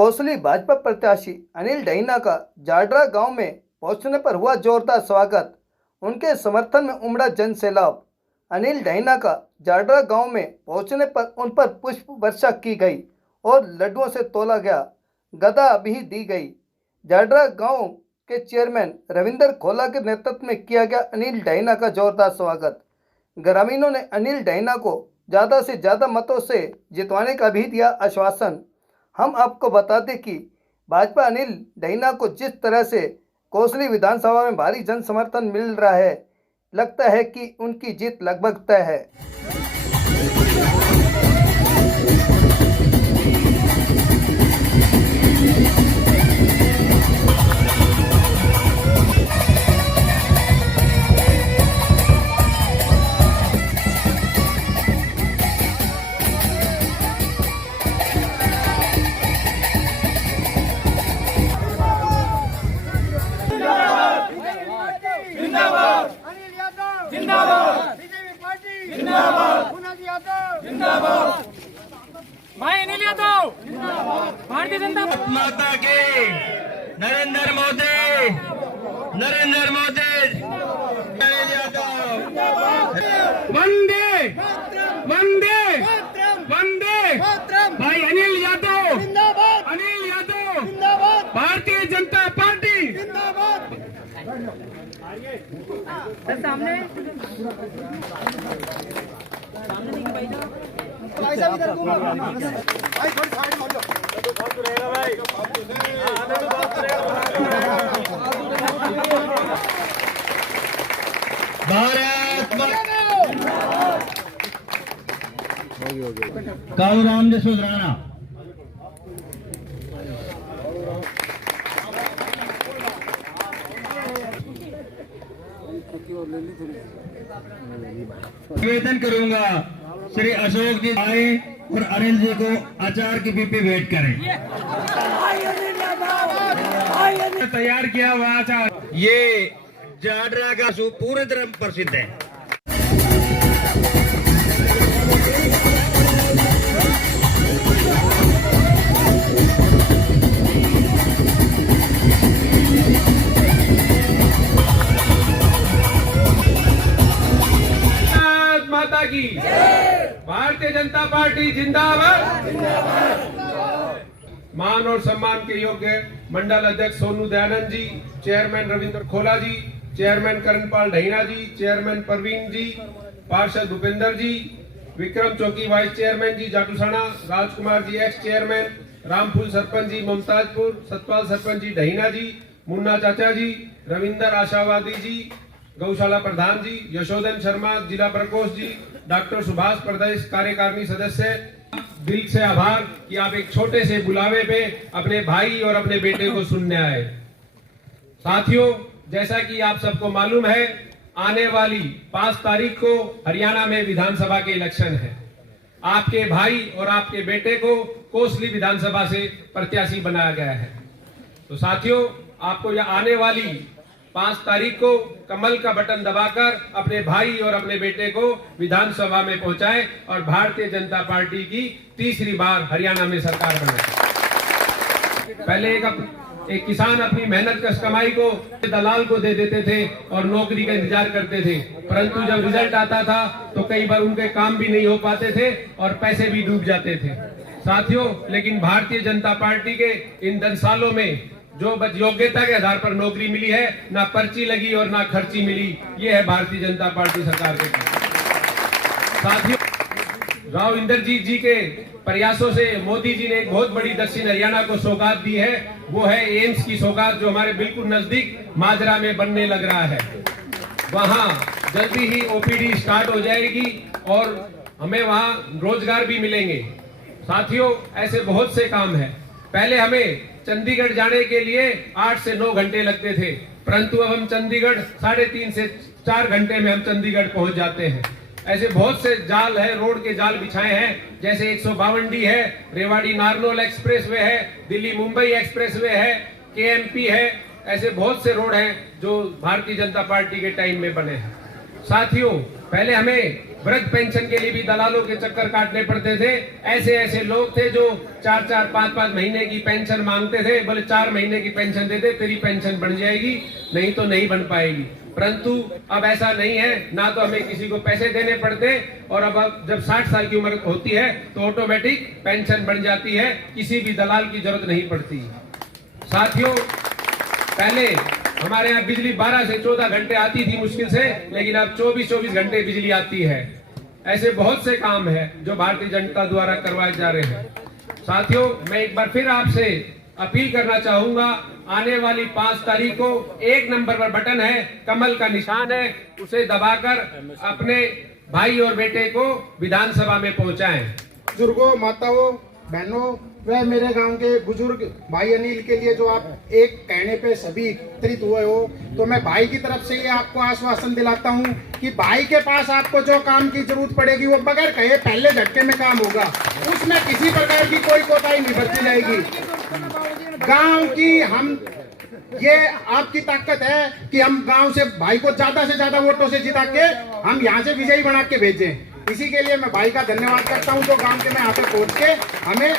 कोसली भाजपा प्रत्याशी अनिल डैना का जाडरा गांव में पहुंचने पर हुआ जोरदार स्वागत। उनके समर्थन में उमड़ा जन सैलाब। अनिल डैना का जाडरा गांव में पहुंचने पर उन पर पुष्प वर्षा की गई और लड्डुओं से तोला गया, गदा भी दी गई। जाडरा गांव के चेयरमैन रविंदर खोला के नेतृत्व में किया गया अनिल डैना का जोरदार स्वागत। ग्रामीणों ने अनिल डैना को ज़्यादा से ज़्यादा मतों से जितवाने का भी दिया आश्वासन। हम आपको बता दें कि भाजपा अनिल डैना को जिस तरह से कोसली विधानसभा में भारी जन समर्थन मिल रहा है, लगता है कि उनकी जीत लगभग तय है। भारतीय जनता माता की नरेंद्र मोदी वंदे वंदे वंदे भाई अनिल यादव भारतीय जनता पार्टी सामने कालू राम सुधराना निवेदन करूंगा श्री अशोक जी आए और अनिल जी को अचार की पीपी भेंट करें। तैयार किया हुआ अचार ये जाडरा का पूरी तरह प्रसिद्ध है। माता की भारतीय जनता पार्टी जिंदाबाद। मान और सम्मान के योग्य मंडल अध्यक्ष सोनू दयानंद जी, चेयरमैन रविंद्र खोला जी, चेयरमैन करणपाल डैना जी, चेयरमैन परवीन जी, पार्षद भूपेंद्र जी, विक्रम चौकी वाइस चेयरमैन जी जाटूसाना, राजकुमार जी एक्स चेयरमैन, रामफूल सरपंच जी मुमताजपुर, सतपाल सरपंच जी डैना जी, मुन्ना चाचा जी, रविंदर आशावादी जी, गौशाला प्रधान जी, यशोधन शर्मा जिला प्रकोष्ठ जी, डॉक्टर सुभाष प्रदेश कार्यकारिणी सदस्य, दिल से आभार कि आप एक छोटे से बुलावे पे अपने भाई और अपने बेटे को सुनने आए। साथियों, जैसा कि आप सबको मालूम है, आने वाली 5 तारीख को हरियाणा में विधानसभा के इलेक्शन है। आपके भाई और आपके बेटे को कोसली विधानसभा से प्रत्याशी बनाया गया है। तो साथियों, आपको यह आने वाली 5 तारीख को कमल का बटन दबाकर अपने भाई और अपने बेटे को विधानसभा में पहुंचाएं और भारतीय जनता पार्टी की तीसरी बार हरियाणा में सरकार बनाए। पहले एक किसान अपनी मेहनत कश कमाई को दलाल को दे देते थे और नौकरी का इंतजार करते थे, परंतु जब रिजल्ट आता था तो कई बार उनके काम भी नहीं हो पाते थे और पैसे भी डूब जाते थे। साथियों, लेकिन भारतीय जनता पार्टी के इन 10 सालों में जो योग्यता के आधार पर नौकरी मिली है, ना पर्ची लगी और ना खर्ची मिली, ये है भारतीय जनता पार्टी सरकार के। साथियों, राव इंद्रजीत जी के प्रयासों से मोदी जी ने एक बहुत बड़ी दक्षिण हरियाणा को सौगात दी है। वो है एम्स की सौगात, जो हमारे बिल्कुल नजदीक माजरा में बनने लग रहा है। वहां जल्दी ही ओपीडी स्टार्ट हो जाएगी और हमें वहां रोजगार भी मिलेंगे। साथियों, ऐसे बहुत से काम है। पहले हमें चंडीगढ़ जाने के लिए 8 से 9 घंटे लगते थे, परंतु अब हम चंडीगढ़ 3.5 से 4 घंटे में हम चंडीगढ़ पहुंच जाते हैं। ऐसे बहुत से जाल है, रोड के जाल बिछाए हैं, जैसे 152 है, रेवाड़ी नारनौल एक्सप्रेस वे है, दिल्ली मुंबई एक्सप्रेस वे है, केएमपी है। ऐसे बहुत से रोड हैं जो भारतीय जनता पार्टी के टाइम में बने हैं। साथियों, पहले हमें वृद्ध पेंशन के लिए भी दलालों के चक्कर काटने पड़ते थे। ऐसे ऐसे लोग थे जो 4-4, 5-5 महीने की पेंशन मांगते थे, बोले 4 महीने की पेंशन दे दे, तेरी पेंशन बन जाएगी, नहीं तो नहीं बन पाएगी। परंतु अब ऐसा नहीं है, ना तो हमें किसी को पैसे देने पड़ते, और अब जब 60 साल की उम्र होती है तो ऑटोमेटिक पेंशन बन जाती है, किसी भी दलाल की जरूरत नहीं पड़ती। साथियों, पहले हमारे यहाँ बिजली 12 से 14 घंटे आती थी मुश्किल से, लेकिन अब 24-24 घंटे बिजली आती है। ऐसे बहुत से काम है जो भारतीय जनता द्वारा करवाए जा रहे हैं। साथियों, मैं एक बार फिर आपसे अपील करना चाहूंगा, आने वाली 5 तारीख को 1 नंबर पर बटन है, कमल का निशान है, उसे दबाकर अपने भाई और बेटे को विधानसभा में पहुंचाएं। बुजुर्गों, माताओं, बहनों, वह मेरे गांव के बुजुर्ग भाई अनिल के लिए जो आप एक कहने पे सभी एकत्रित हुए हो, तो मैं भाई की तरफ से ये आपको आश्वासन दिलाता हूं कि भाई के पास आपको जो काम की जरूरत पड़ेगी वो बगैर कहे पहले झटके में काम होगा, उसमें किसी प्रकार की कोई कोताही नहीं बरती जाएगी। गांव की हम ये आपकी ताकत है कि हम गांव से भाई को ज्यादा से ज्यादा वोटों से जिता के हम यहाँ से विजयी बना के भेजें। इसी के लिए मैं भाई का धन्यवाद करता हूं, जो गांव के में यहाँ पे पहुंच के हमें